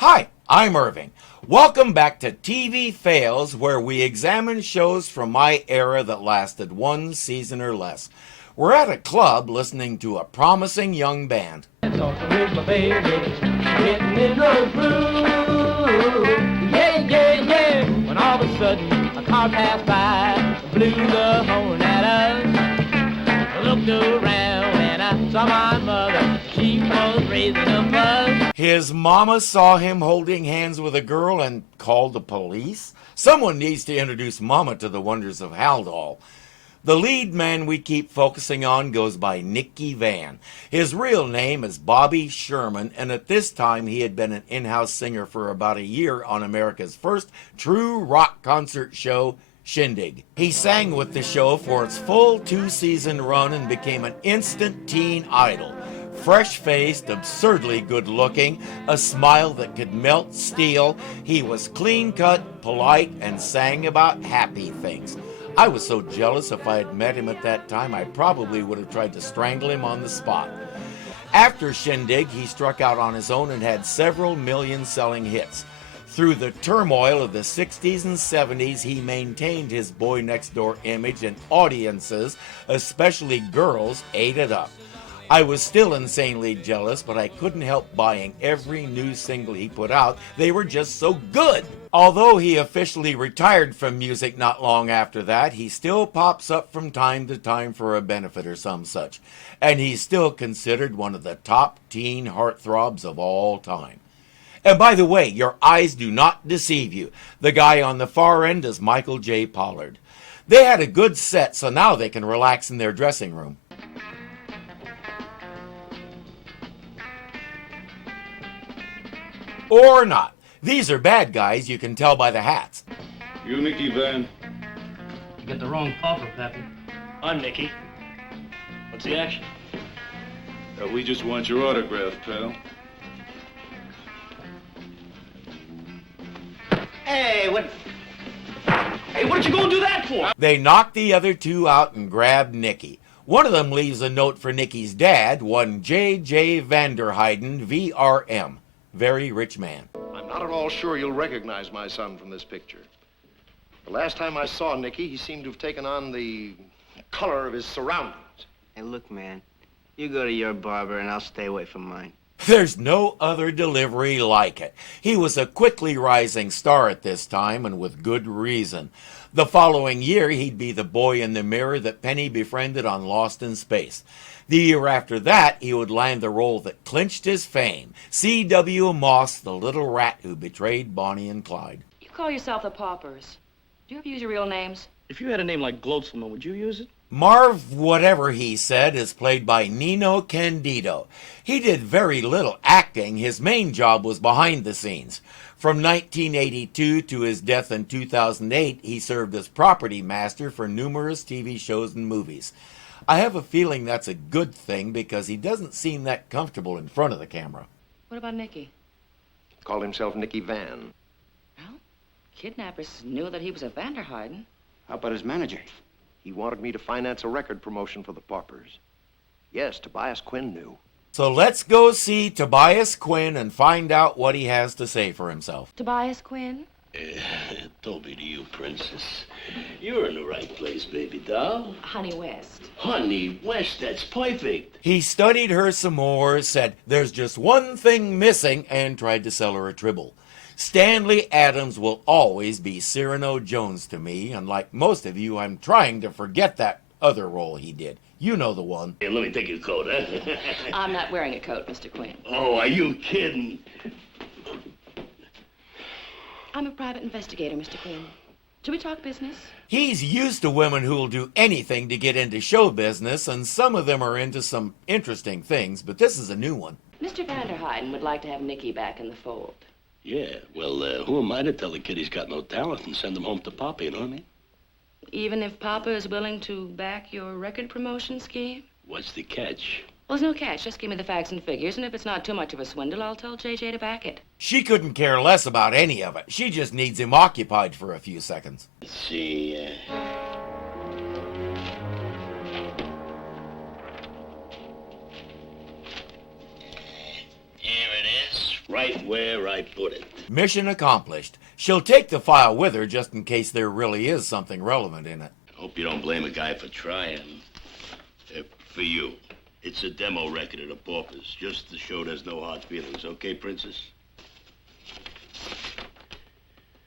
Hi, I'm Irving. Welcome back to TV Fails, where we examine shows from my era that lasted one season or less. We're at a club listening to a promising young band. Here's my baby, getting in the groove. Yeah, yeah, yeah. When all of a sudden a car passed by, blew the horn at us. I looked around and I saw my mother. She was raising a fuss. His mama saw him holding hands with a girl and called the police. Someone needs to introduce Mama to the wonders of Haldol. The lead man we keep focusing on goes by Nicky Van. His real name is Bobby Sherman, and at this time he had been an in-house singer for about a year on America's first true rock concert show, Shindig. He sang with the show for its full two-season run and became an instant teen idol. Fresh-faced, absurdly good-looking, a smile that could melt steel, he was clean-cut, polite, and sang about happy things. I was so jealous. If I had met him at that time, I probably would have tried to strangle him on the spot. After Shindig, he struck out on his own and had several million-selling hits. Through the turmoil of the 60s and 70s, he maintained his boy-next-door image, and audiences, especially girls, ate it up. I was still insanely jealous, but I couldn't help buying every new single he put out. They were just so good. Although he officially retired from music not long after that, he still pops up from time to time for a benefit or some such. And he's still considered one of the top teen heartthrobs of all time. And by the way, your eyes do not deceive you. The guy on the far end is Michael J. Pollard. They had a good set, so now they can relax in their dressing room. Or not. These are bad guys, you can tell by the hats. You Nicky Van? You got the wrong pauper, Pappy. I'm Nicky. What's the action? We just want your autograph, pal. Hey, what did you go do that for? They knocked the other two out and grabbed Nicky. One of them leaves a note for Nicky's dad, one J.J. Vanderhyden, V.R.M. Very rich man. I'm not at all sure you'll recognize my son from this picture. The last time I saw Nicky, he seemed to have taken on the color of his surroundings. Hey, look, man, you go to your barber and I'll stay away from mine. There's no other delivery like it. He was a quickly rising star at this time, and with good reason. The following year, he'd be the boy in the mirror that Penny befriended on Lost in Space. The year after that, he would land the role that clinched his fame, C.W. Moss, the little rat who betrayed Bonnie and Clyde. You call yourself the Paupers. Do you ever use your real names? If you had a name like Gloatzelman, would you use it? Marv, whatever he said, is played by Nino Candido. He did very little acting. His main job was behind the scenes. From 1982 to his death in 2008, he served as property master for numerous TV shows and movies. I have a feeling that's a good thing because he doesn't seem that comfortable in front of the camera. What about Nicky? Called himself Nicky Van. Well, kidnappers knew that he was a Vanderhyden. How about his manager? He wanted me to finance a record promotion for the Paupers. Yes, Tobias Quinn knew. So let's go see Tobias Quinn and find out what he has to say for himself. Tobias Quinn? Don't be to you, princess. You're in the right place, baby doll. Honey West. Honey West, that's perfect. He studied her some more, said there's just one thing missing, and tried to sell her a tribble. Stanley Adams will always be Cyrano Jones to me, and like most of you, I'm trying to forget that other role he did. You know the one. Hey, let me take your coat, huh? I'm not wearing a coat, Mr. Quinn. Oh, are you kidding? I'm a private investigator, Mr. Quinn. Should we talk business? He's used to women who'll do anything to get into show business, and some of them are into some interesting things, but this is a new one. Mr. Vanderhyden would like to have Nicky back in the fold. Yeah, well, who am I to tell the kid he's got no talent and send him home to Papa, you know what I mean? Even if Papa is willing to back your record promotion scheme? What's the catch? Well, there's no catch. Just give me the facts and figures, and if it's not too much of a swindle, I'll tell JJ to back it. She couldn't care less about any of it. She just needs him occupied for a few seconds. Let's see, Here it is. Right where I put it. Mission accomplished. She'll take the file with her just in case there really is something relevant in it. Hope you don't blame a guy for trying. For you. It's a demo record of the Paupers, just to show there's no hard feelings. Okay, Princess?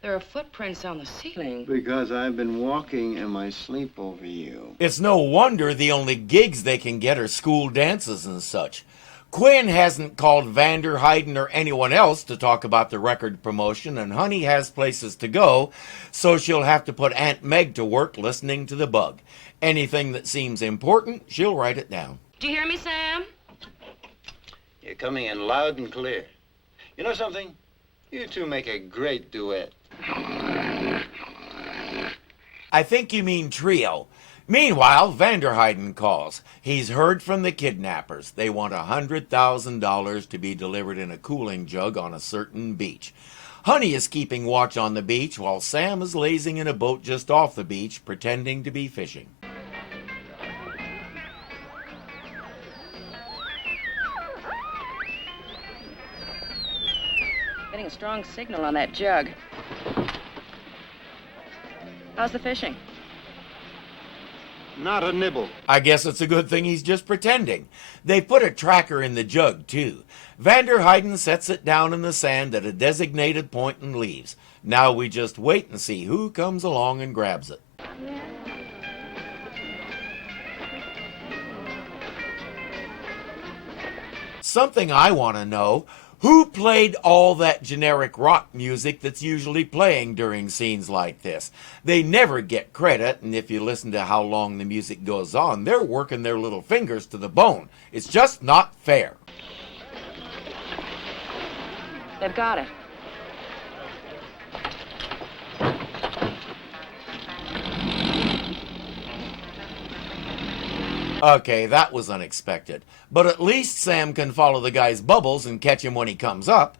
There are footprints on the ceiling. Because I've been walking in my sleep over you. It's no wonder the only gigs they can get are school dances and such. Quinn hasn't called Vanderhyden or anyone else to talk about the record promotion, and Honey has places to go, so she'll have to put Aunt Meg to work listening to the bug. Anything that seems important, she'll write it down. Do you hear me, Sam? You're coming in loud and clear. You know something? You two make a great duet. I think you mean trio. Meanwhile, Vanderhyden calls. He's heard from the kidnappers. They want $100,000 to be delivered in a cooling jug on a certain beach. Honey is keeping watch on the beach while Sam is lazing in a boat just off the beach, pretending to be fishing. Getting a strong signal on that jug. How's the fishing? Not a nibble. I guess it's a good thing he's just pretending. They put a tracker in the jug, too. Vanderhyden sets it down in the sand at a designated point and leaves. Now we just wait and see who comes along and grabs it. Something I want to know, who played all that generic rock music that's usually playing during scenes like this? They never get credit, and if you listen to how long the music goes on, they're working their little fingers to the bone. It's just not fair. They've got it. Okay, that was unexpected. But at least Sam can follow the guy's bubbles and catch him when he comes up.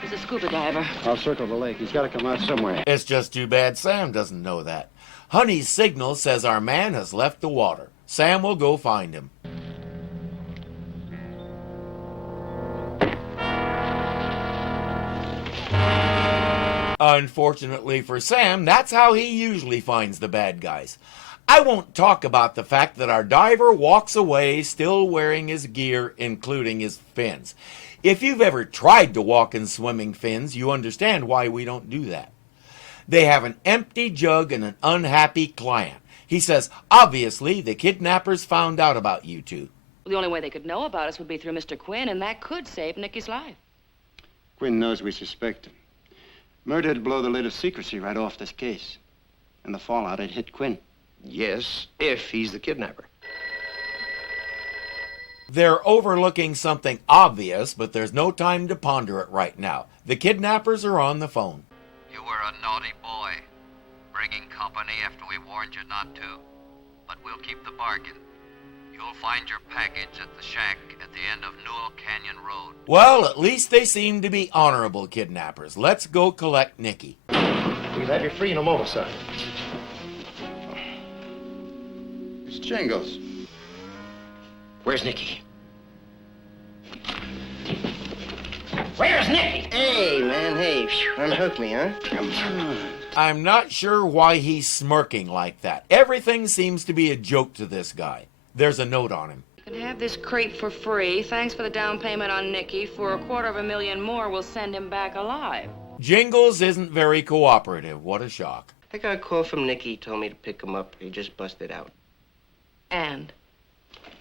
He's a scuba diver. I'll circle the lake. He's got to come out somewhere. It's just too bad Sam doesn't know that. Honey's signal says our man has left the water. Sam will go find him. Unfortunately for Sam, that's how he usually finds the bad guys. I won't talk about the fact that our diver walks away still wearing his gear, including his fins. If you've ever tried to walk in swimming fins, you understand why we don't do that. They have an empty jug and an unhappy client. He says, obviously, the kidnappers found out about you two. The only way they could know about us would be through Mr. Quinn, and that could save Nicky's life. Quinn knows we suspect him. Murder'd blow the lid of secrecy right off this case. And the fallout had hit Quinn. Yes, if he's the kidnapper. They're overlooking something obvious, but there's no time to ponder it right now. The kidnappers are on the phone. You were a naughty boy, bringing company after we warned you not to. But we'll keep the bargain. You'll find your package at the shack at the end of Newell Canyon Road. Well, at least they seem to be honorable kidnappers. Let's go collect Nicky. We'll have you free in a moment, son. It's Jingles. Where's Nicky? Where's Nicky? Hey, man, hey. Unhook me, huh? Come on. I'm not sure why he's smirking like that. Everything seems to be a joke to this guy. There's a note on him. You can have this crate for free. Thanks for the down payment on Nicky. For $250,000 more, we'll send him back alive. Jingles isn't very cooperative. What a shock. I got a call from Nicky. He told me to pick him up. He just busted out. And?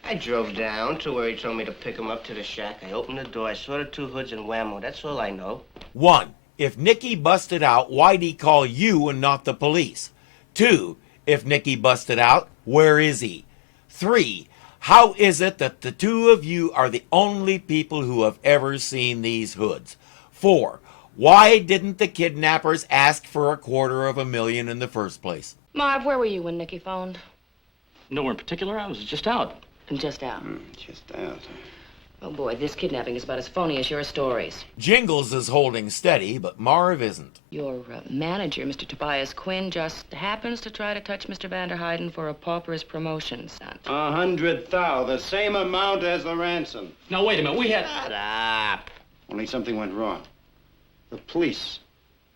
I drove down to where he told me to pick him up to the shack. I opened the door. I saw the two hoods and whammo. That's all I know. 1. If Nicky busted out, why'd he call you and not the police? 2. If Nicky busted out, where is he? 3. How is it that the two of you are the only people who have ever seen these hoods? 4. Why didn't the kidnappers ask for $250,000 in the first place? Marv, where were you when Nicky phoned? Nowhere in particular. I was just out. And just out. Just out. Oh, boy, this kidnapping is about as phony as your stories. Jingles is holding steady, but Marv isn't. Your manager, Mr. Tobias Quinn, just happens to try to touch Mr. Vanderhyden for a Paupers promotion stunt. 100,000, the same amount as the ransom. Now, wait a minute. We had... Shut up. Only something went wrong. The police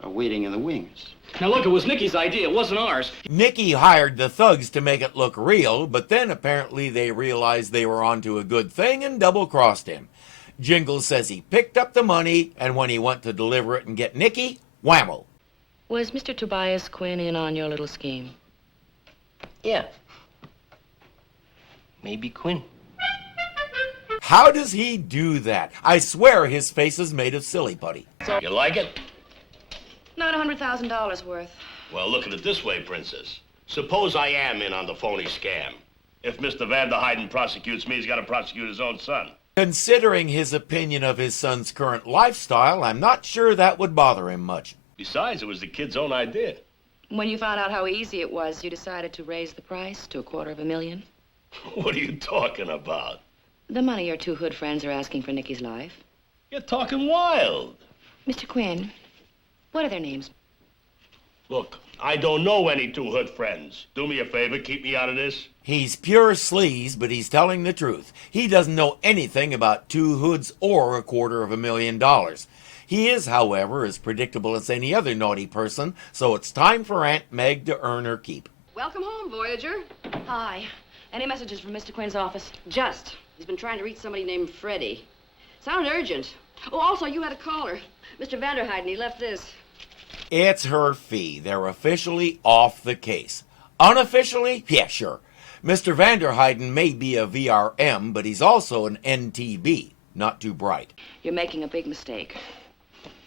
are waiting in the wings. Now, look, it was Nicky's idea. It wasn't ours. Nicky hired the thugs to make it look real, but then apparently they realized they were onto a good thing and double-crossed him. Jingles says he picked up the money, and when he went to deliver it and get Nicky, whammo. Was Mr. Tobias Quinn in on your little scheme? Yeah. Maybe Quinn. How does he do that? I swear his face is made of silly putty. You like it? Not $100,000 worth. Well, look at it this way, Princess. Suppose I am in on the phony scam. If Mr. Vanderhyden prosecutes me, he's got to prosecute his own son. Considering his opinion of his son's current lifestyle, I'm not sure that would bother him much. Besides, it was the kid's own idea. When you found out how easy it was, you decided to raise the price to $250,000? What are you talking about? The money your two hood friends are asking for Nicky's life. You're talking wild. Mr. Quinn, what are their names? Look, I don't know any two hood friends. Do me a favor, keep me out of this. He's pure sleaze, but he's telling the truth. He doesn't know anything about two hoods or $250,000. He is, however, as predictable as any other naughty person, so it's time for Aunt Meg to earn her keep. Welcome home, Voyager. Hi. Any messages from Mr. Quinn's office? Just. He's been trying to reach somebody named Freddie. Sounded urgent. Oh, also, you had a caller. Mr. Vanderhyden, he left this. It's her fee. They're officially off the case. Unofficially? Yeah, sure. Mr. Vanderhyden may be a VRM, but he's also an NTB. Not too bright. You're making a big mistake.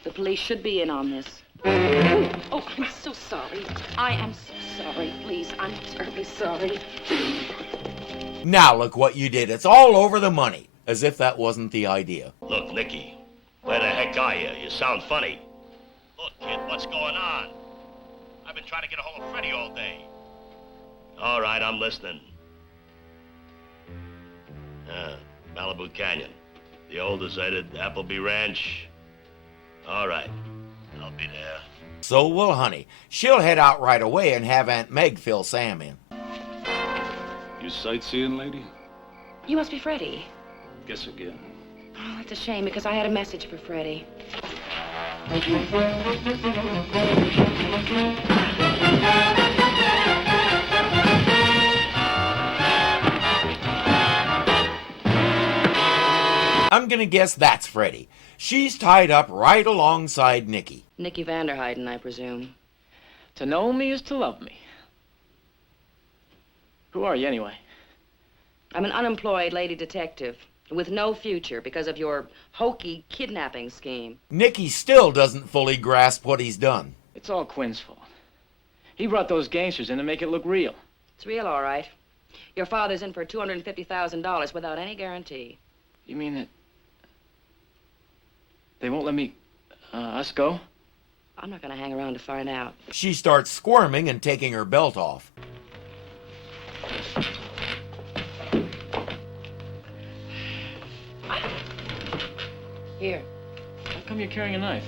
The police should be in on this. Oh, I'm so sorry. I am so sorry. Please, I'm terribly sorry. Now look what you did. It's all over the money. As if that wasn't the idea. Look, Nicky, where the heck are you? You sound funny. Look, kid, what's going on? I've been trying to get a hold of Freddie all day. All right, I'm listening. Malibu Canyon. The old deserted Appleby Ranch. All right, I'll be there. So will Honey. She'll head out right away and have Aunt Meg fill Sam in. You sightseeing, lady? You must be Freddie. Guess again. Oh, that's a shame, because I had a message for Freddie. I'm gonna guess that's Freddie. She's tied up right alongside Nicky. Nicky Vanderhyden, I presume. To know me is to love me. Who are you, anyway? I'm an unemployed lady detective with no future because of your hokey kidnapping scheme. Nicky still doesn't fully grasp what he's done. It's all Quinn's fault. He brought those gangsters in to make it look real. It's real, all right. Your father's in for $250,000 without any guarantee. You mean that they won't let me, us go? I'm not going to hang around to find out. She starts squirming and taking her belt off. Here. How come you're carrying a knife?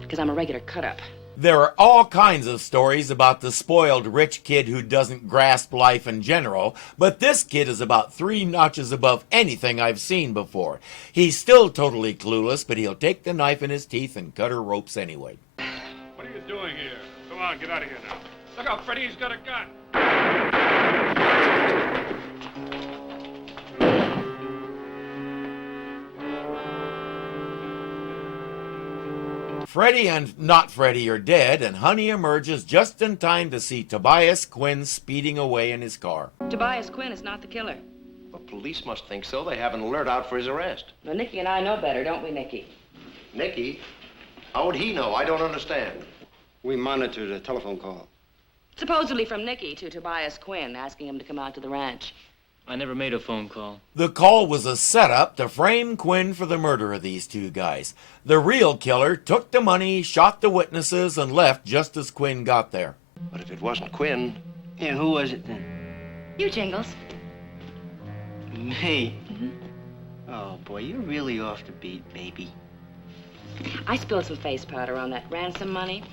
Because I'm a regular cut-up. There are all kinds of stories about the spoiled rich kid who doesn't grasp life in general, but this kid is about 3 notches above anything I've seen before. He's still totally clueless, but he'll take the knife in his teeth and cut her ropes anyway. What are you doing here? Come on, get out of here now. Look out, Freddie, he's got a gun. Freddie and not Freddie are dead, and Honey emerges just in time to see Tobias Quinn speeding away in his car. Tobias Quinn is not the killer. The police must think so. They have an alert out for his arrest. Well, Nicky and I know better, don't we, Nicky? Nicky? How would he know? I don't understand. We monitored a telephone call. Supposedly from Nicky to Tobias Quinn, asking him to come out to the ranch. I never made a phone call. The call was a setup to frame Quinn for the murder of these 2 guys. The real killer took the money, shot the witnesses, and left just as Quinn got there. But if it wasn't Quinn... Yeah, who was it then? You, Jingles. Me? Oh, boy, you're really off the beat, baby. I spilled some face powder on that ransom money,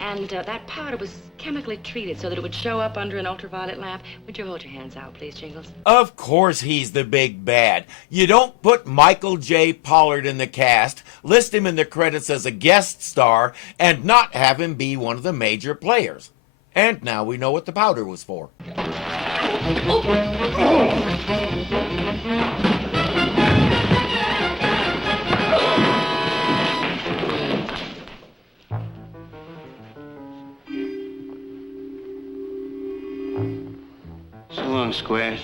and that powder was chemically treated so that it would show up under an ultraviolet lamp. Would you hold your hands out, please, Jingles? Of course he's the big bad. You don't put Michael J. Pollard in the cast, list him in the credits as a guest star, and not have him be one of the major players. And now we know what the powder was for. So long, Squares.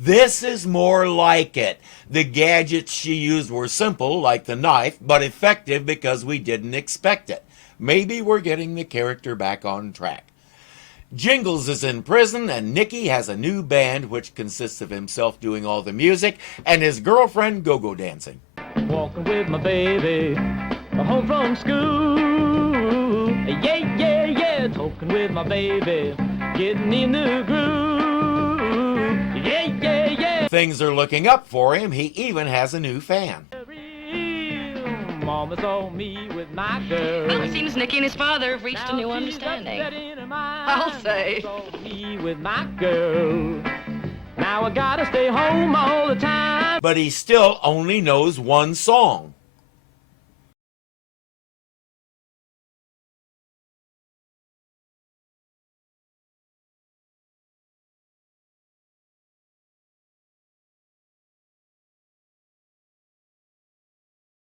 This is more like it. The gadgets she used were simple, like the knife, but effective because we didn't expect it. Maybe we're getting the character back on track. Jingles is in prison, and Nicky has a new band which consists of himself doing all the music and his girlfriend go-go dancing. Walking with my baby, home from school. Yeah, yeah, yeah, talking with my baby, getting in the groove. Yeah, yeah, yeah. Things are looking up for him. He even has a new fan. Mama saw me with my girl. Well, it seems Nicky and his father have reached a new understanding. I'll say. Saw me with my girl. Now I gotta stay home all the time. But he still only knows one song.